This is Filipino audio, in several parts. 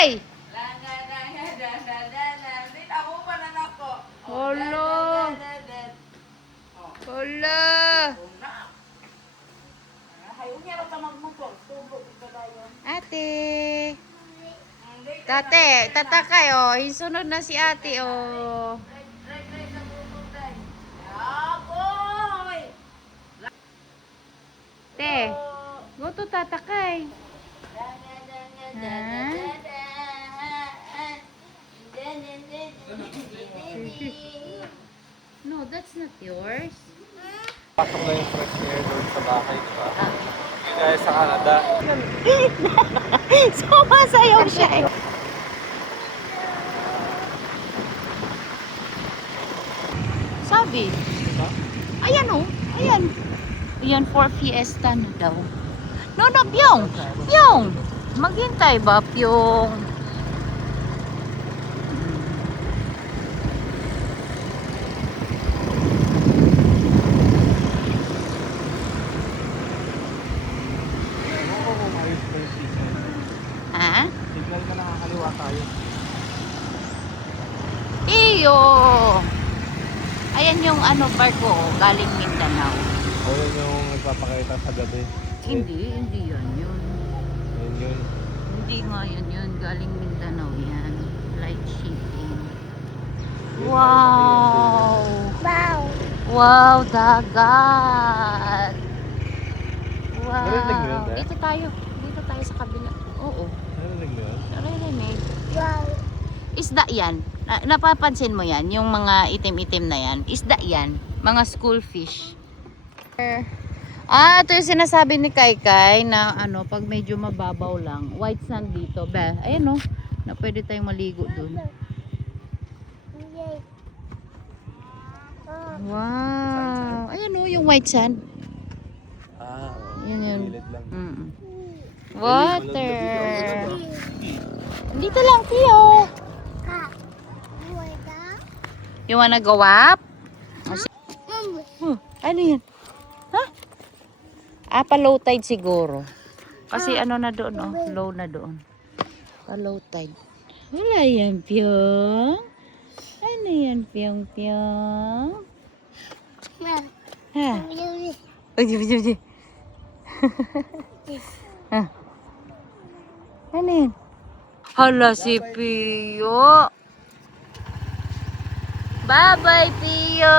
Ay! Hala! Hala! Ate! Tate, tatakay oh. Hisunod na si ate oh. Te, go to tatakay. No, that's not yours. Pasok na yung fresh air doon sa bahay, di ba? Yung guys sa Canada. Sumasayaw siya eh. Sabi. Ayan oh. Ayan. Ayan for fiesta na daw. No, no, Pyong. Pyong. Maghintay ba, Pyong? Ha? Signal ka nakakaliwa tayo. Iyo. Ayan yung ano barko oh, galing Mindanao. O yun yung nagpapakita sa gabi. Hindi yan yun. Yun yun. Hindi nga yun galing Mindanao yan. Light shipping. Wow! Wow. Wow, dagat! Wow! Narinig mo yun, Dad? Dito tayo sa kabila. Oo, Narinig mo yun? narinig. Wow. Isda yan. Napapansin mo yan, yung mga itim-itim na yan. Isda yan, mga school fish. Ito yung sinasabi ni Kaikai na ano, pag medyo mababaw lang, white sand dito. Ayan o, na pwede tayong maligo dun. Yay. Wow! Ayan o, yung white sand. Ah, oo. Yun. Gilid lang. Water. Dito lang, Tio. You wanna go up? Ano yan? Ha? Pa-low tide siguro. Kasi ano na doon, oh. Low na doon. Pa-low tide. Wala yan, Pyong. Ano yan, Pyong, Pyong? Ha? Uy. Ha? Ano yan? Hala si Pio. Bye-bye, Pio.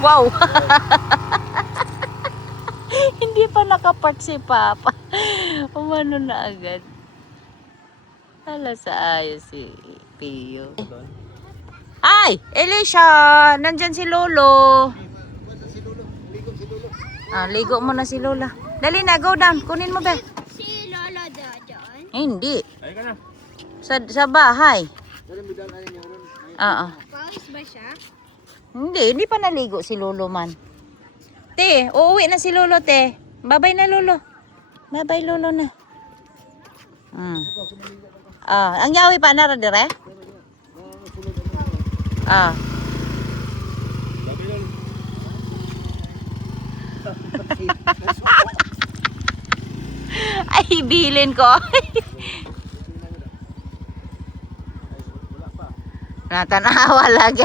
Wow. Hindi pa nakapark si Papa. Umano na agad. Hala sa ayos si Pio. Ay! Elisha! Nandyan si Lolo. Ligo mo na si Lola. Dali na, go down. Kunin mo ba? Si Lola doon. Hindi. Ay ka na. Sa bahay. Oo. Pawis ba siya? Hindi pa naligo si Lolo man. Te, uuwi na si Lolo, te. Bye-bye na, Lolo. Bye-bye, Lolo na. Ang yawi pa na, dire? Ay, bilin ko. Natanawa lagi.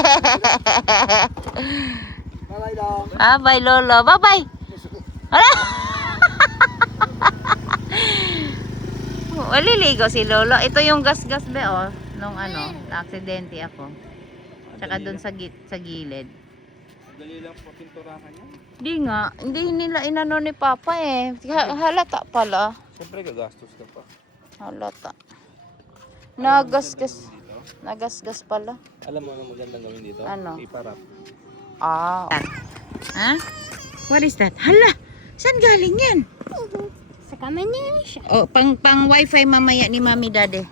Bye-bye, Lolo. Bye-bye. Hala! Waliligo si Lolo. Ito yung gas-gas be, oh. Nung ano, na-aksidente ako. Tsaka dun sa gilid. Dali lang po pinturahan niya. Hindi nga. Hindi nila inano ni Papa eh. Halata pala. Siyempre gagastos ka pa. Halata. Nagasgas. Nagasgas pala. Alam mo ano magandang gawin dito? Ano? Iparap. Ha? What is that? Hala! Saan galing yan? Sa kamay niya siya. Oh, pang wifi mamaya ni Mami Daddy.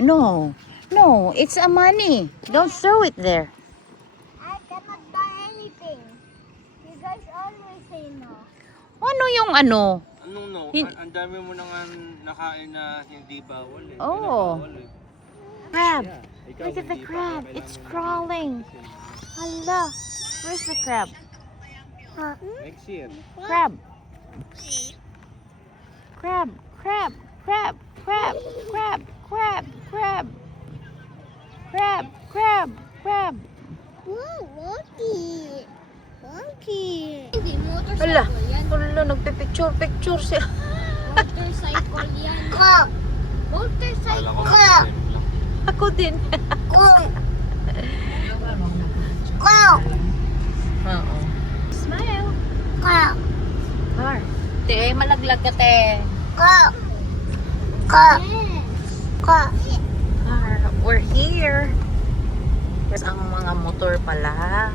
No. No, it's a money. Don't throw it there. I cannot buy anything. You guys always say no. Ano yung ano? Anong no? Ang dami mo nang nakain na hindi bawal eh. Oh. Bawal eh. Crab. Ikaw, Look at the hindi pa crab. kailangan It's ng- crawling. Hala. Where's the crab? Next year. Crab. Crab. Crab. Crab. Crab, crab, crab, crab. Crab, crab, crab. Wow, monkey. Monkey. Hindi, Hala, motorcycle yan. hala, nagpipicture siya. Motorcycle yan. Ko. Motorcycle. Ko. Ako din. Ko. Ko. Oo. Smile. Ko. Har. Te, malaglag ka, te. Ko. Ko. Ko. Har, we're here. Yes, ang mga motor pala.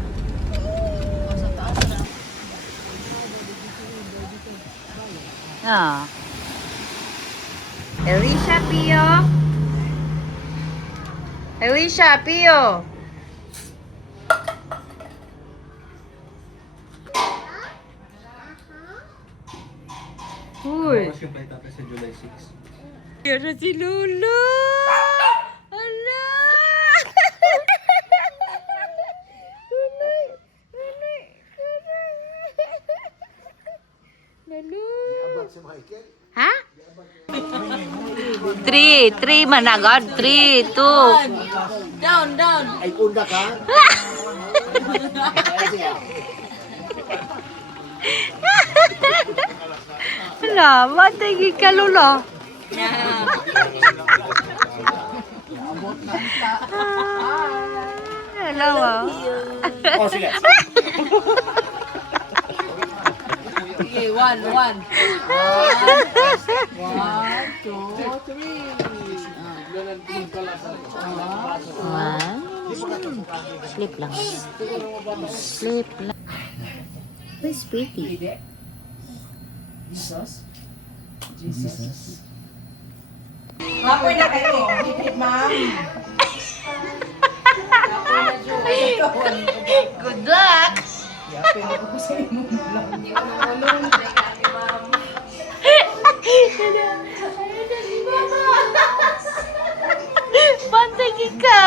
Ah. Alicia, Pio. Alicia, Pio. Uy. Mas yung flight natin sa July 6. Yan na si Lolo. Ala. Ha? 3 managad. 3, 2. Down. Ay, punda ka? Wala, matagi ka, Lolo. Hello, Oh, sige. Okay, one. One, two, three. Sleep lang. Sleep lang. Where's Pretty? Mapoy na kayo. Hipit, ma'am. Good luck! Pantay ka!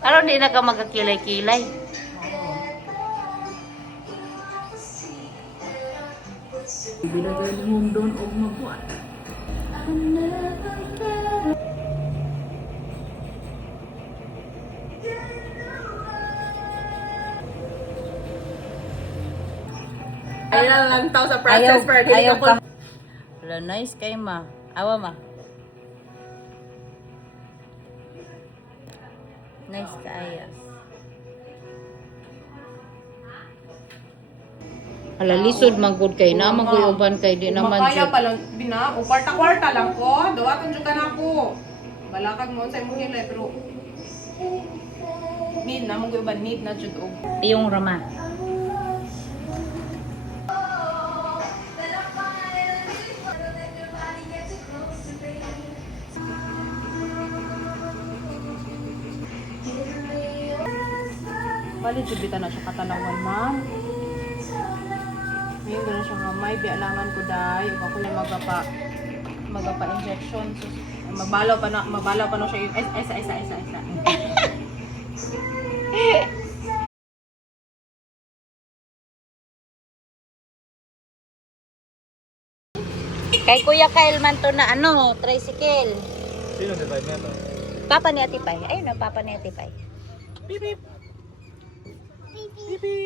Ano, di na ka magkakilay-kilay? Bilagay mo doon o magbuhat. Ayaw lang tao sa process pero dili ayaw ka. ka. Wala, nice kay ma. Awa ma. Nice ka ayas. Hala, lisod man gud kay na maguyuban kay di naman Makaya jud. pa lang bina o kwarta-kwarta lang ko. Dawaton jud ka na ko. Balakag mo sa imong hilay pero need na mong iban need na jud og. Yung rama. Bali jud bita na siya katalawan, ma'am. Ngayon gano'n siya nga may bialangan ko dahil ug ako yung magapa injection. So, mabalaw pa na siya yung isa. Kay Kuya Kyle man to na ano, tricycle. Sino si drive nito? Papa ni Atipay. Ayun na, papa ni Atipay. Beep beep.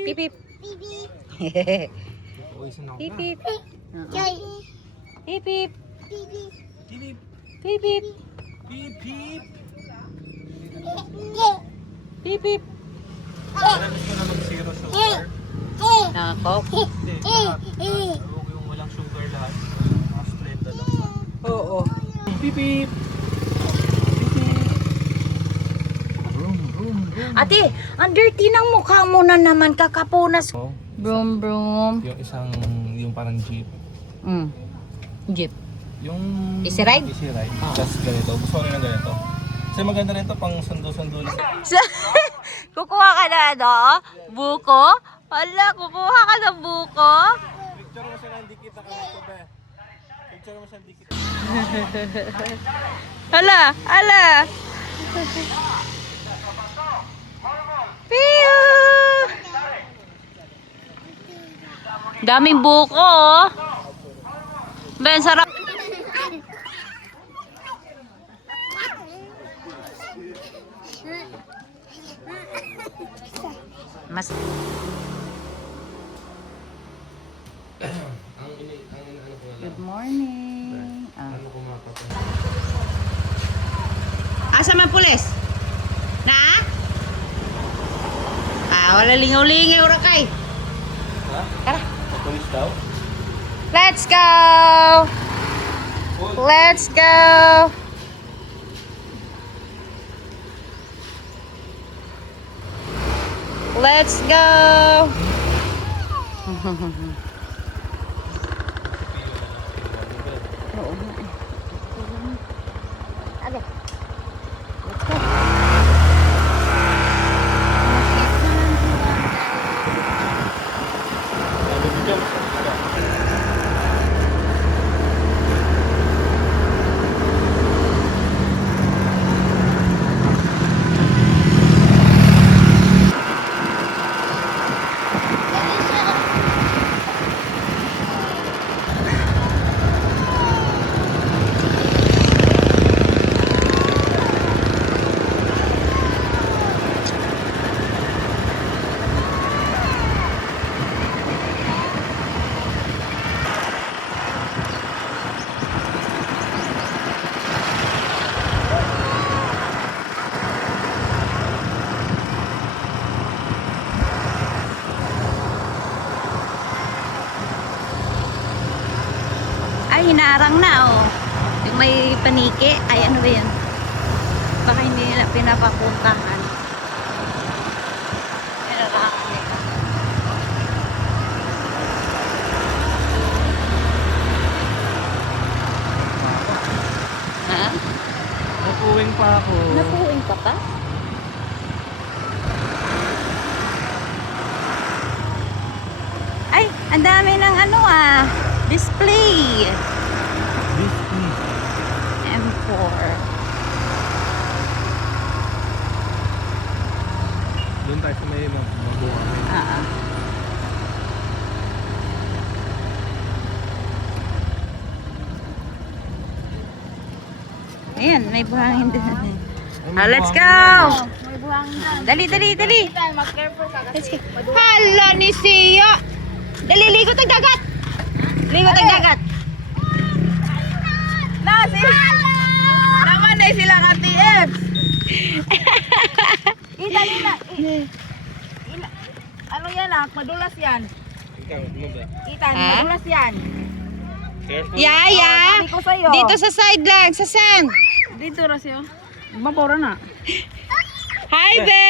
Pip pip. Bibi. Uy, sino Pip na? pip. Joy. Pip pip. Bibi. Beep Pip pip. beep beep. Yeah. Pip pip. Marami ko na mag-zero sugar. Nako. Hindi, lahat. Huwag yung walang sugar lahat. Mga straight na lang. Oo. Beep beep. Ate, ang dirty ng mukha mo na naman, kakapunas. Oh, Brum brum. yung parang jeep. Jeep. Yung Easy ride? Easy ride. Just ganito. Gusto ko rin ng ganito. Kasi maganda rin to pang sundo-sundo lang. Kukuha ka na ano? Buko? Hala, kukuha ka ng buko? Picture mo siya ng dikit na ganito ba? Picture mo siya ng dikit. Hala, hala. Piyo! Daming buko, oh. Ben, sarap. Mas Ang ano ko na good morning. ano ko mapapag. Asa man pulis? Na? Wala lingaw-lingaw ra kay. Ha? Tara. Pulis daw? Let's go! Let's go! Let's go! Okay. Let's go. Sabi mo dyan. Ay, hinaarang na oh. Yung may paniki. Ay, ano ba yan? Baka hindi nila pinapapuntahan. Hinaarang nila. Ha? Napuwing pa ako. Napuwing ka pa? Ay, ang dami ng ano display. M4. Doon tayo sa may mabuhay. Ayan, may buhangin doon. Let's go! May buhangin na. Dali, dali, dali. Mag-careful ka Let's kasi. go. Hala ni Sia! Dali, ligot ang dagat! Ligot ang dagat! Naman na sila ka TF. Ano yan madulas yan. Ikaw, ano ba? Itan, Ha? madulas yan. Careful. Yaya! Sabi ko sa'yo. Dito sa side lang, sa sand! Dito rasyo. Mabora na. Hi, be!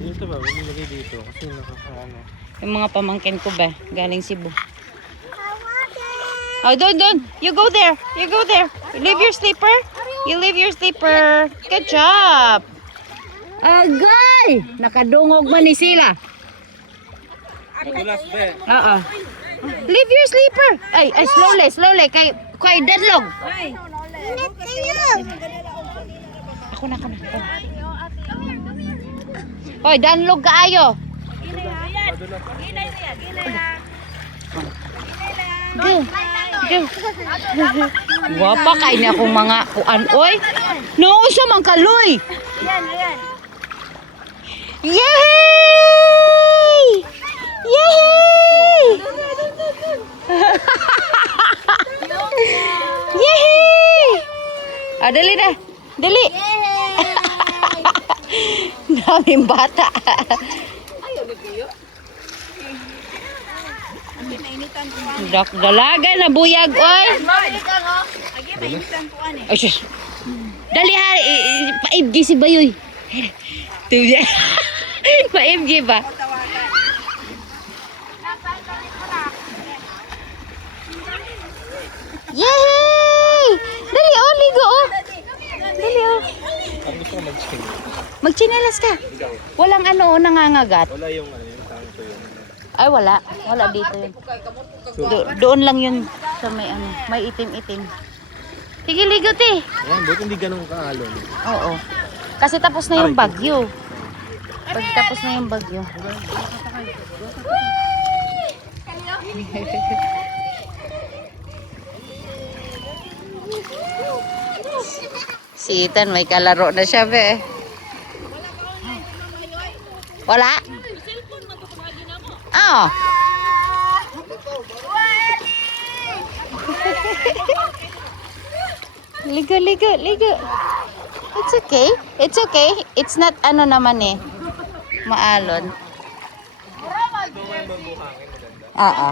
Dito ba? Huwag nilagay dito. Kasi nakakaano. Yung mga pamangkin ko ba, galing Cebu. Oh, doon. You go there. You go there. You leave your slipper. You leave your slipper. Good job. Agay! Nakadungog man ni sila. Madulas, be. Oo. Leave your slipper. Ay, slowly. Kay deadlog. Init kayo! Ako na. Hoy, danlog kaayo. Go. Wapa kay na akong mga kuan oy. Nausa man kaloy. Ayan. Yay! Yay! Yay! Dali na. Dali. Daming bata. Dalaga na buyag oy. Ay, sus. Dali ha, pa-FG si Bayoy. Tuya. Pa-FG ba? Yay! Dali oh, ligo oh. Dali oh. Ang gusto ko mag-change. Magchinelas ka. Walang nangangagat. Wala yung tanko yun. Ay, wala. Wala dito yun. Doon lang yun sa may itim-itim. Sige, ligot eh. Ayan, buti hindi ganun kaalon. Oo. Kasi tapos na yung bagyo. Pag tapos na yung bagyo. Si Ethan may kalaro na siya, be. Wala? Oh. Ligo, ligo, ligo. It's okay. It's okay. It's not ano naman eh. Maalon. Oo.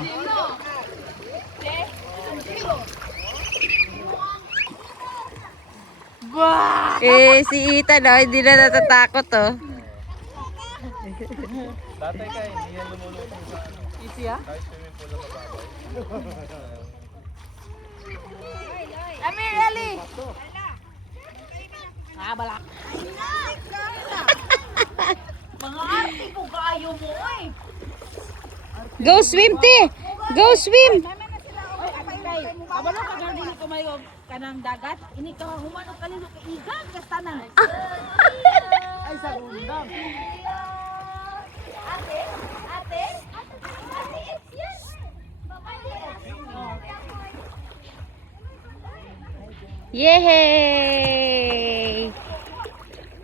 Si Ethan hindi na natatakot Dati ka, hindi yan lumulutong sa ano. Easy ah? Kahit swimming pool na mababaw. Amir, Ali! Ah, balak. Mga arte ko kayo mo eh. Go swim, te! Go swim! Kabalo ka gardini ko may kanang dagat. Ini ka humano kanino ka igan ka tanan. Ay sa undang. Ate, ate, ate, it's yes. Yay!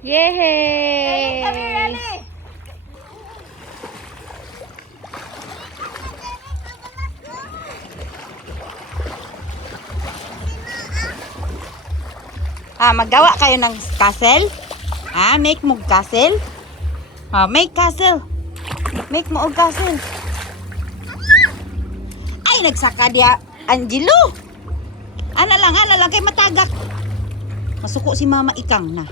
Yay! Maggawa kayo ng castle? Make mo castle? Make castle. Make mo og castle. Ay, nagsaka dia Angelo. Ana lang kay matagak. Masuko si Mama Ikang na.